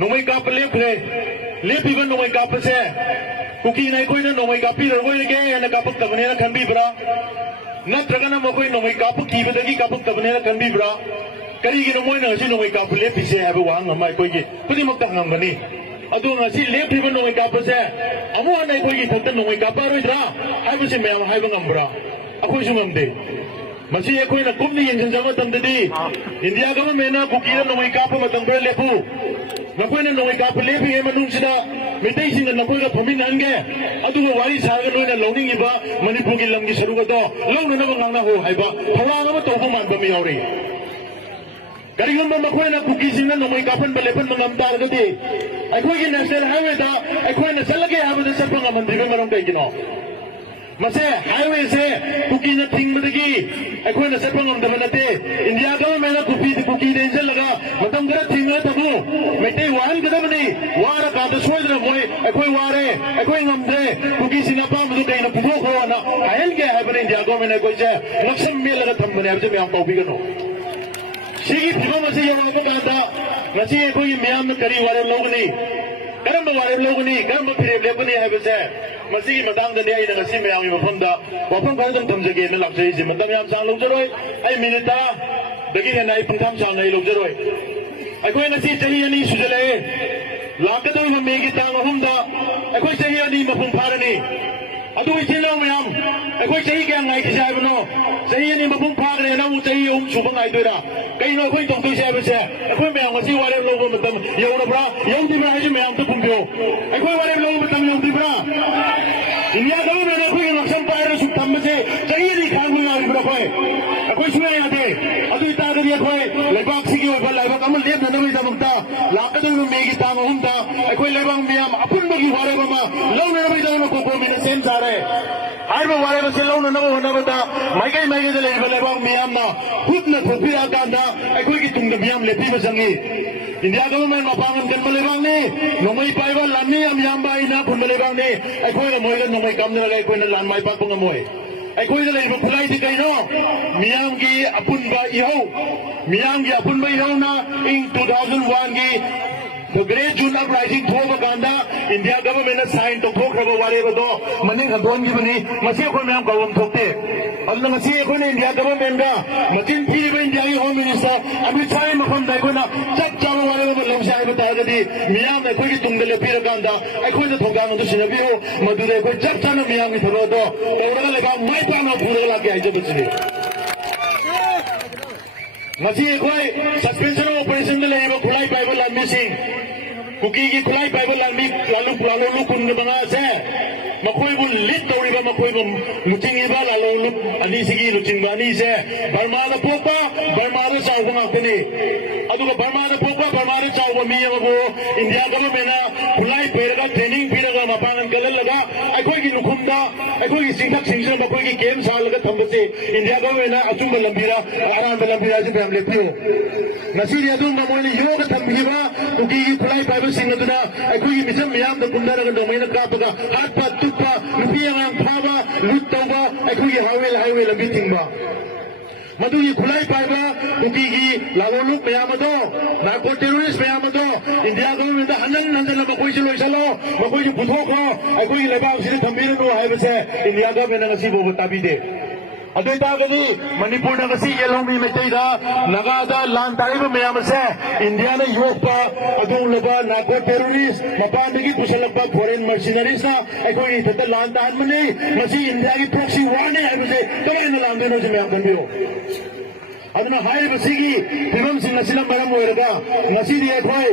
नोंमै काप leprae लेपिबा नोंमै Kapse cookie नाय Koyna नोंमै copy रगोयगे ना कापक तबनेना खंबीब्रा नत्रगना मकोय नोंमै काप कीबदगी कापक तबनेना खंबीब्रा करिगिनो मोयना हसी नोंमै काप लेपिसे हाबो वांग अमाय कोइगे पुदिमक तंगमगनी अदु ngasi लेपिबा नोंमै कापसे अमु अनाय कोइगे थक्ता नोंमै कापारोइद्रा हाबसे मयाम हाबा ngambra अखोयसु ngamde मसी अखोयना कुमनी यंजनजमा तंददी इंडिया गवर्नमेंटना कुकीना नोंमै काप मतंगबे लेपु नकोयना नोंमै काप लेपिगे मनुंगसिदा मितैसिंग नकोयगा फमिनहनगे अदुगा वारी सागा लोइना लौनिंगिबा मणिपुरगी लमगी सरुगदो लौननबा ngangna हो हाइबा थवांग अमा तौबा मानबा मी यावरि करिगुम्बा मकोयना कुकीसिंगना नोंमै कापन बलेपन मंगम तारगदि अखोयगी नेशनल हाईवे दा अखोयना चलगे हाबदा चप्पा ngमद्रिबा मरम कैगिनो मसे हाईवे से कुकी न थिंगबदगी अखोयना चप्पा ngमदबा नते इंडिया गवर्नमेंट कुकी देंजल लगा मतम गरा थिंगना तबु मेटे वाहन गदबनी वारा का तो सोइद्र मोय अखोय वारे अखोय ngमदे कुकी सिना पामदु कैना पुथोखोना हायल के हाबने इंडिया गवर्नमेंट अखोय से लक्ष्य मेलगा थंबने हाबजे मयाम तौबिगनो सिगी फिबम असे यवाबा कांदा ngasi अखोय मयाम करी वारे लोगनी करम वारे लोगनी करम फिरेब लेबनी हाबसे मसी मदांगदने आइना ngasi मयामि मफमदा वफम खादम थमजगे न लाक्सै जि मतम याम सांग लौजरोय आई मिनिटा दगी हेना आई पुंथाम सांग नै लौजरोय अखोय ngasi चही अनि सुजले लाकदो मेगी तांग अहुमदा अखोय चही अनि मफम फारनी अदु इचिनो मयाम अखोय चही क्या ngai कि साबनो चही अनि मफम फागरे ना चही उम सुबं ai दोरा कइनो अखोय तोंतोय साबसे अखोय मयाम ngasi वारे लोगो मतम यौरब्रा यौदिब्रा हाजि मयाम तो पुंगो अखोय वारे लोगो मतम यौदिब्रा इंडिया गवर्नमेंट अखोय नक्सम पायरो सुख थमसे चही अनि खांगु यारिब्रा खोय अखोय सुया यादे अदु इतागदि अखोय लेबाक सिगी ओबा लेबाक अमल लेब ननबै दमता लाकदो मेगी तांग अहुमदा अखोय लेबाक मयाम अपुनबगी वारे बमा लौननबै दमनो कोको मिने सेम जारे हाइबा वारे बसे लौननबो होनबदा माइकै माइकै दे लेबा लेबाक मयामना हुदना थोपिरा कांदा अखोय की तुंग मयाम लेपिबा संगी इंडिया गवर्नमेंट मपांगन कनबा लेबाकनी नोंमै पाइबा लाननी मयामबा आइना फुनबा लेबाकनी अखोय मोयगा नोंमै कामनला अखोयना लान माइ पाक ngमोय अखोयदा लेबा खुलाइदि कैनो मियामगी अपुनबा इहौ मियामगी अपुनबा इहौना इन 2001 की The Great June Uprising थोबा कांदा इंडिया गवर्नमेंट साइन तो थोखरबा वारेबदो मनिंग हदोन गिबनी मसी अखोय मयाम कवम थोकते अदुना मसी अखोयना इंडिया गवर्नमेंट गा मचिन थीरिबा इंडिया की होम मिनिस्टर अमित शाह मफम दा अखोयना चक चाव वारेबा लमसा आइबा तागदि मियाम अखोय की तुंगदले पिरा कांदा अखोयना थोगांग दो सिनबियो मदुरे अखोय चक चाना मियाम की थरोदो ओरगा लेगा माइ पाना पुरगा लागे आइजे बचने ngasi akhoi suspension operation le ibo khulai paibo lambi sing kuki ki khulai paibo lambi lalu kun banga se makhoi bun lit toriba makhoi bun muting iba lalu ani sigi luting bani se barma da popa barma da chawba ngakni aduga barma da popa barma da chawba mi yago india government na khulai pairaga training piraga mapangan kalal laga akhoi ki nukhumda akhoi ki singthak singse makhoi ki game sal laga thambase india government na achumba lambira aram lambira ji लेपियो Nasiri अदुम ममोनी योग थम्बिबा cookie की खुलाई पाइबा सिंगदुना अखुई मिसम मियाम the कुंदरग दोमेन कापगा हाथ पा तुपा नुपियांग फाबा लुट तौबा अखुई highway लंबी थिंगबा मधुगी खुलाई पाइबा cookie की लालोलुक मयामदो नार्को टेररिस्ट मयामदो इंडिया गवर्नमेंट हनन मकोई से लोइसलो मकोई से पुथोखो अखुई लेबाक सिने थम्बिरनो हाइबसे इंडिया गवर्नमेंट ngasi बो बताबिदे अदुतागनी मणिपुर नगसी येलोमी मेटेदा नगादा लान तारिबा मयाम से इंडिया ने योगपा अदुंगलबा नार्को टेररिस्ट मपानदगी पुसलबा फॉरेन मर्सिनरीज ना अखोई थत लान तान मनी मसी इंडिया की प्रॉक्सी वाने आइबसे कबाइन लान देनो जे मयाम खंबियो अदुना हाई बसीगी फिल्म सिंह नसिलम मरम ओइरगा नसीदी अखोई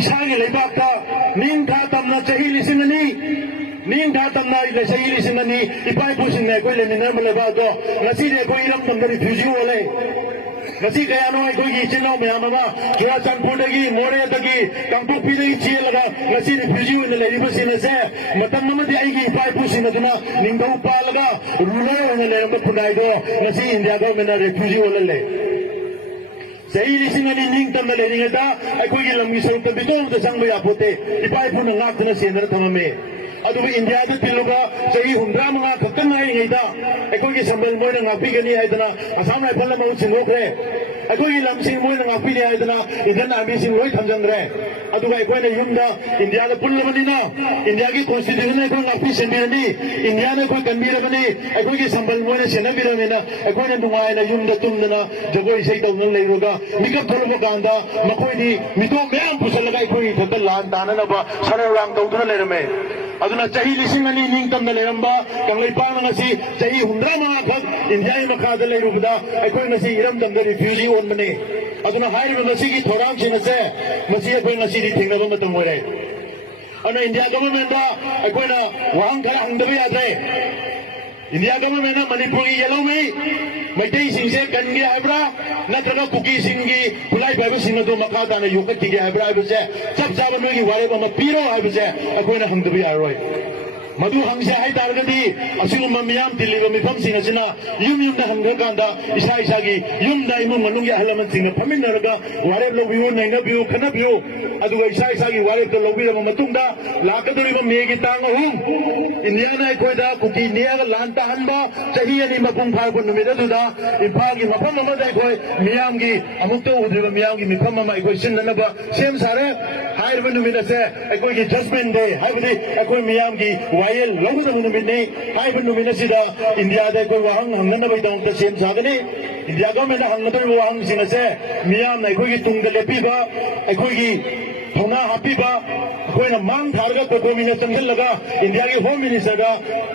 इसागी लेबाकता निंग था तमना चही लिसिननी नीम था तमना सही लिसिननी इपाई पुसिने कोई लेमिनर मलेबादो नसी ने कोई रम नंबर रिफ्यूजी वाले नसी गया नो कोई इचिनो मयामगा जुरा चनपुरदगी मोरेदगी कंपुपीदगी चेलगा नसी रिफ्यूजी ने लेरिबा सिनसे मतम नमदि आइगी इपाई पुसिनदुना निंगौ पालगा रूलर ने लेरम खुनाइदो नसी इंडिया गवर्नमेंट रिफ्यूजी वाले ले सही लिसिननी निंग तमना लेरिंगदा अखोई लमगी सरुक बितों द संग यापोते इपाई पुन ngakna सेनर थममे अदुबी इंडिया द तिलुगा सही हुंद्रा मंगा खतन नाई ngैदा अखोई संबल मोय ngakpi gani haidana Assam rifle म सिंगोखरे ꯑꯩꯈꯣꯏꯒꯤ ꯂꯝꯁꯤꯡ ꯃꯣꯏꯅ ꯉꯥꯛꯄꯤꯅꯤ ꯍꯥꯏꯗꯅ ꯏꯟꯗꯤꯌꯟ ꯑꯥꯔꯃꯤꯁꯤꯡ ꯂꯣꯏ ꯊꯝꯖꯤꯟꯈ꯭ꯔꯦ ꯑꯗꯨꯒ ꯑꯩꯈꯣꯏꯅ ꯌꯨꯝꯗ ꯏꯟꯗꯤꯌꯥꯗ ꯄꯨꯜꯂꯕꯅꯤꯅ ꯏꯟꯗꯤꯌꯥꯒꯤ ꯀꯣꯟꯁꯇꯤꯇ꯭ꯌꯨꯁꯟ ꯑꯩꯈꯣꯏ ꯉꯥꯛꯄꯤ ꯁꯦꯟꯕꯤꯔꯅꯤ ꯏꯟꯗꯤꯌꯥꯅ ꯑꯩꯈꯣꯏ ꯀꯟꯕꯤꯔꯕꯅꯤ ꯑꯩꯈꯣꯏꯒꯤ ꯁꯝꯕꯜ ꯃꯣꯏꯅ ꯁꯦꯟꯅꯕꯤꯔꯕꯅꯤꯅ ꯑꯩꯈꯣꯏꯅ ꯅꯨꯡꯉꯥꯏꯅ ꯌꯨꯝꯗ ꯇꯨꯝꯗꯅ ꯖꯒꯣꯏ ꯏꯁꯩ ꯇꯧꯗꯨꯅ ꯂꯩꯔꯒ ꯃꯤꯀꯞ ꯊꯣꯛꯂꯛꯄ ꯀꯥꯟꯗ ꯃꯈꯣꯏꯗꯤ ꯃꯤꯇꯣꯞ ꯃꯌꯥꯝ ꯄꯨꯁꯜꯂꯒ ꯑꯩꯈꯣꯏꯒꯤ ꯈꯛꯇ ꯂꯥꯟ ꯇꯥꯅꯅꯕ ꯁꯔꯧꯔꯥꯡ ꯇꯧꯗꯨꯅ ꯂꯩꯔꯝꯃꯦ aduna chahi lising ani ningtamna leramba kanglaipa ngasi chahi 100 khak india makhada leirubda aikoi ngasi iramdamda refugee onmane aduna hairiba ngasi gi thoram sinase masi akoi ngasi di thingnaba matam oire ana india government da aikoi na wahang khala hangdabi yadre india government na manipuri yellow mai maitai singse kange habra natraga kuki singi kulai babu singado makada na yukati ge habra abse chap chaba nogi ware ba piro abse akoi na hangdabi aroi madu hangse hai targadi asugum miyam diliba mifam singasina yum da hangkanda isa isa gi yum da imum manungi ahalaman singa paminaraga ware lobiu naina biu khana biu aduga isa isa gi ware to lobi ma matungda lakaduriba megi tanga hum indiana koida kuki niaga lanta hanba chahi ani mapung phar ko numida duda impagi mafam amada koi miyam gi amukto udriba miyam gi mifam ma ikoi sinnaba sem sare hairba numida se ikoi gi judgment day haibdi ikoi miyam gi wayel lawda numidne haibba numida sida india da ikoi wahang hangna bai dong ta sem sagani india ga mena hangna wahang sinase miyam na ikoi gi tungda lepiba ikoi gi thona hapiba koina mang tharga ko domina changal india ki home minister da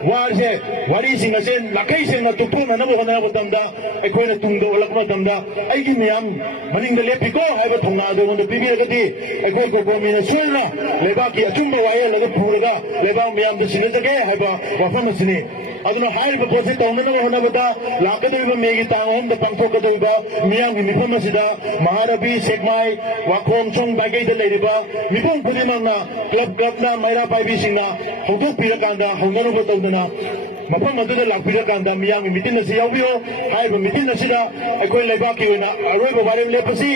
war se wari singa se lakai se na tupu na na hona batamda koina tungdo lakma tamda ai gi miyam maning da lepi ko haiba thona do no bibi gati koi ko domina suina leba ki achumba waya laga puraga leba miyam da singa jage haiba wafam sini aduna haiba pose tawna na hona bata lakadeba megi tangom da pangthok kadeba miyam gi mifam sida maharabi sekmai wakhom chong bagai da leiba mipong khudimangna club na maira paibi singna hongdok pirakanda hongnaruba tawdana mafam aduda lakpirakanda miyam mitin asi yawbiyo haiba mitin asida aikoi leibaki oina aroiba barem lepasi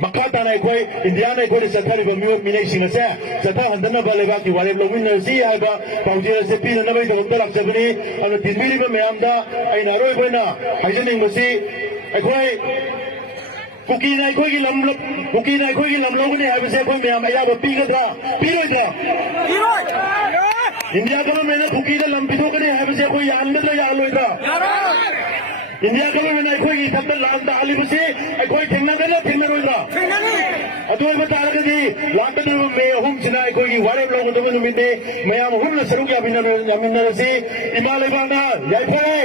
makata na aikoi india na aikoi sathariba miyok minai singase satha handana ba leibaki barem lowinna si haiba paujira se pina na bai dawta lakjabani ana dinbiriba mayamda aina aroiba haijaning masi aikoi kuki na ikoi gi lam logni habse koi meyam ayaba pigadra piroidra india government na kuki da lam pidogani habse koi yanmadra yaloidra india government na ikoi gi thapta lan da alibse ikoi thengna dana thengnaroidra adoi bataragadi lakadu me hum sina ikoi gi ware logo do numide meyam hum na saruk ya binna yaminna si imalai bana yai phare